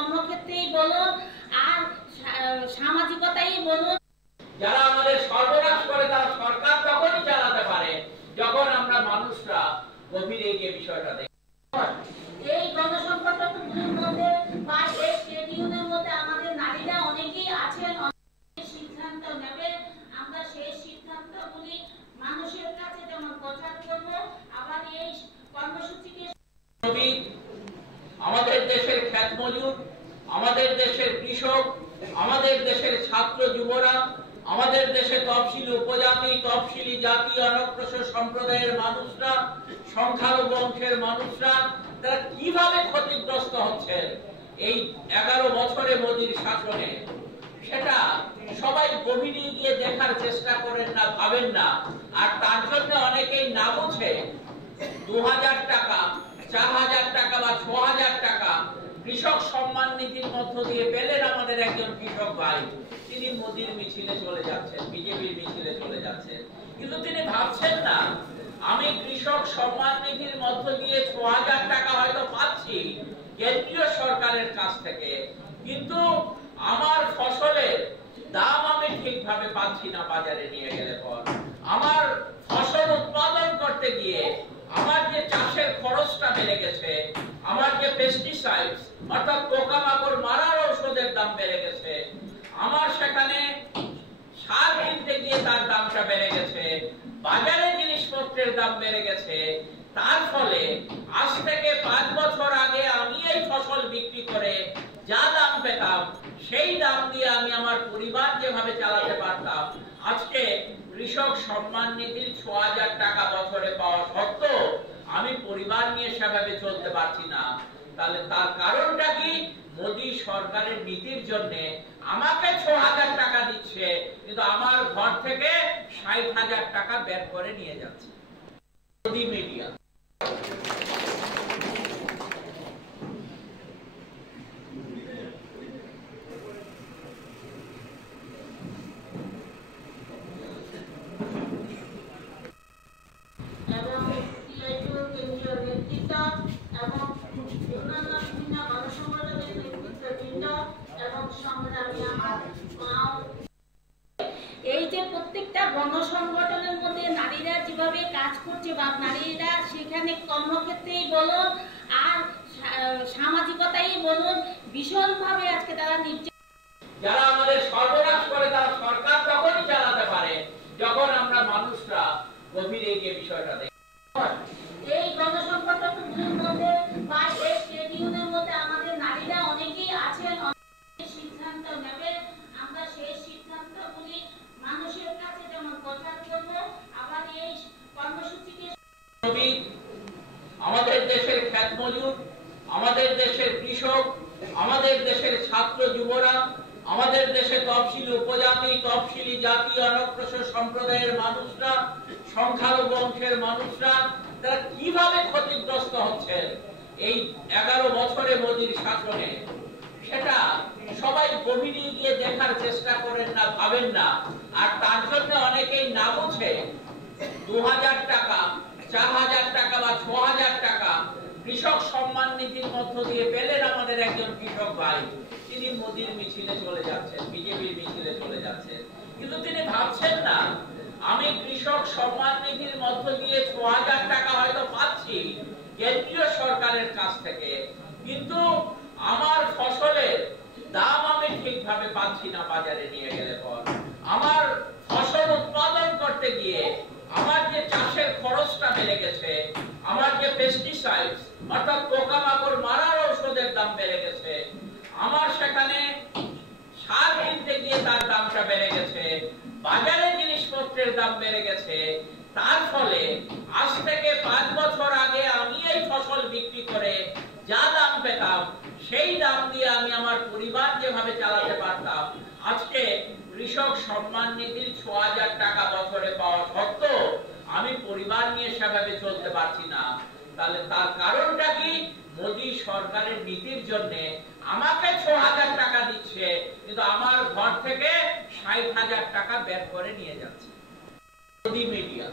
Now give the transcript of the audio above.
কর্মক্ষেত্রেই বলুন আর সামাজিকতাই বলুন, যারা আমাদের সর্বনাশ করে তারা সরকার তখনই চালাতে পারে যখন আমরা মানুষরা গভীরে গিয়ে বিষয়টা দেখি। এই গণসংকটগুলোর মধ্যে বা এই ট্রেড ইউনিয়নের মধ্যে আমাদের নারীরা অনেকেই আছেন, সিদ্ধান্ত নেবে। আমরা সেই সিদ্ধান্তগুলি মানুষের কাছে যেমন প্রচার করব, আবার এই কর্মসূচিকে আমাদের দেশের খ্যাত মজুর, আমাদের দেশের কৃষক, আমাদের দেশের ছাত্র যুবরা, আমাদের দেশে তফসিলি উপজাতি, তফসিলি জাতি, অনগ্রসর সম্প্রদায়ের মানুষরা, সংখ্যালঘু অংশের মানুষরা তারা কিভাবে ক্ষতিগ্রস্ত হচ্ছে এই 11 বছরে মোদির শাসনে, সেটা সবাই গভীরে গিয়ে দেখার চেষ্টা করেন না, ভাবেন না। আর তার জন্য অনেকেই না বুঝে 2000 টাকা, 4000 টাকা বা 6000 টাকা কৃষক সম্মান নিধির মধ্য দিয়ে পেলেন আমাদের একজন কৃষক ভাই। তিনি মোদির মিছিলে চলে যাচ্ছেন, বিজেপির মিছিলে চলে যাচ্ছেন, কিন্তু তিনি ভাবছেন না আমি কৃষক সম্মান নিধির মধ্য দিয়ে 6000 টাকা হয়তো পাচ্ছি কেন্দ্রীয় সরকারের কাছ থেকে, কিন্তু আমার ফসলের দাম আমি ঠিকভাবে পাচ্ছি না বাজারে নিয়ে গেলে পর। আমার ফসল উৎপাদন করতে গিয়ে আমার যে চাষের খরচটা বেড়ে গেছে, আমার যে পেস্টিসাইডস অর্থাৎ পোকামাকড় মারার ঔষধের দাম বেড়ে গেছে, আমার সেখানে সার কিনতে গিয়ে তার দামটা বেড়ে গেছে, বাজারে জিনিসপত্রের দাম বেড়ে গেছে। তার ফলে আজ থেকে 5 বছর আগে আমি এই ফসল বিক্রি করে যা দাম পেতাম সেই দাম দিয়ে আমি আমার পরিবার যেভাবে চালাতে পারতাম, আজকে কৃষক সম্মান নিধির 6000 টাকা বছরে পাওয়া সত্ত্বেও আমি পরিবার নিয়ে সেভাবে চলতে পারছি না। তাহলে তার কারণটা কি? মোদী সরকারের নীতির জন্য আমাকে 6000 টাকা দিচ্ছে, কিন্তু আমার ঘর থেকে 60,000 টাকা বের করে নিয়ে যাচ্ছে মোদী মিডিয়া। এই যে প্রত্যেকটা গণসংগঠনের মধ্যে নারীরা যেভাবে কাজ করছে বা নারীরা সেখানে কর্মক্ষেত্রেই বলুন আর সামাজিকতাই বলুন, ভীষণভাবে আজকে তারা যারা আমাদের সর্বনাশ করে তারা সরকার তখনই চালাতে পারে যখন আমরা মানুষরা গভীরে গিয়ে বিষয়টা দেখি। এই গণসংগঠনগুলোর মধ্যে বা এই ট্রেড ইউনিয়নের মধ্যে আমাদের নারীরা অনেকেই আছেন, সিদ্ধান্ত নেবে। আমরা সেই সিদ্ধান্তগুলি মানুষের কাছে যেমন প্রচার করব, আবার এই কর্মসূচিকে আমাদের দেশের খ্যাত মজুর, আমাদের দেশের কৃষক, আমাদের দেশের ছাত্র যুবরা, আমাদের দেশে তফসিলি উপজাতি, তফসিলি জাতি, অনগ্রসর সম্প্রদায়ের মানুষরা, সংখ্যালঘু অংশের মানুষরা তারা কিভাবে ক্ষতিগ্রস্ত হচ্ছে এই 11 বছরে মোদির শাসনে, সেটা সবাই গভীরে গিয়ে দেখার চেষ্টা করেন না, ভাবেন না। আর তার জন্য অনেকেই না বুঝে 2000 টাকা, 4000 টাকা বা 6000 টাকা কৃষক সম্মান নিধির মধ্য দিয়ে পেলেন আমাদের একজন কৃষক ভাই। তিনি মোদির মিছিলে চলে যাচ্ছেন, বিজেপির মিছিলে চলে যাচ্ছেন, কিন্তু তিনি ভাবছেন না আমি কৃষক সম্মান নিধির মধ্য দিয়ে 6000 টাকা হয়তো পাচ্ছি কেন্দ্রীয় সরকারের কাছ থেকে, কিন্তু আমার ফসলের দাম আমি ঠিকভাবে পাচ্ছি না বাজারে নিয়ে গেলে পর। আমার ফসল উৎপাদন করতে গিয়ে আমার যে চাষের খরচটা বেড়ে গেছে, আমার যে পেস্টিসাইডস অর্থাৎ পোকামাকড় মারার ঔষধের দাম বেড়ে গেছে, আমার সেখানে সার কিনতে গিয়ে তার দামটা বেড়ে গেছে, বাজারে জিনিসপত্রের দাম বেড়ে গেছে। তার ফলে আজ থেকে 5 বছর আগে আমি এই ফসল বিক্রি করে যা দাম পেতাম সেই দাম দিয়ে আমি আমার পরিবার যেভাবে চালাতে পারতাম, আজকে কৃষক সম্মান নিধির 6000 টাকা বছরে পাওয়া সত্ত্বেও আমি পরিবার নিয়ে সেভাবে চলতে পারছি না। তাহলে তার কারণটা কি? মোদী সরকারের নীতির জন্য আমাকে 6000 টাকা দিচ্ছে, কিন্তু আমার ঘর থেকে 60,000 টাকা বের করে নিয়ে যাচ্ছে মোদী মিডিয়া।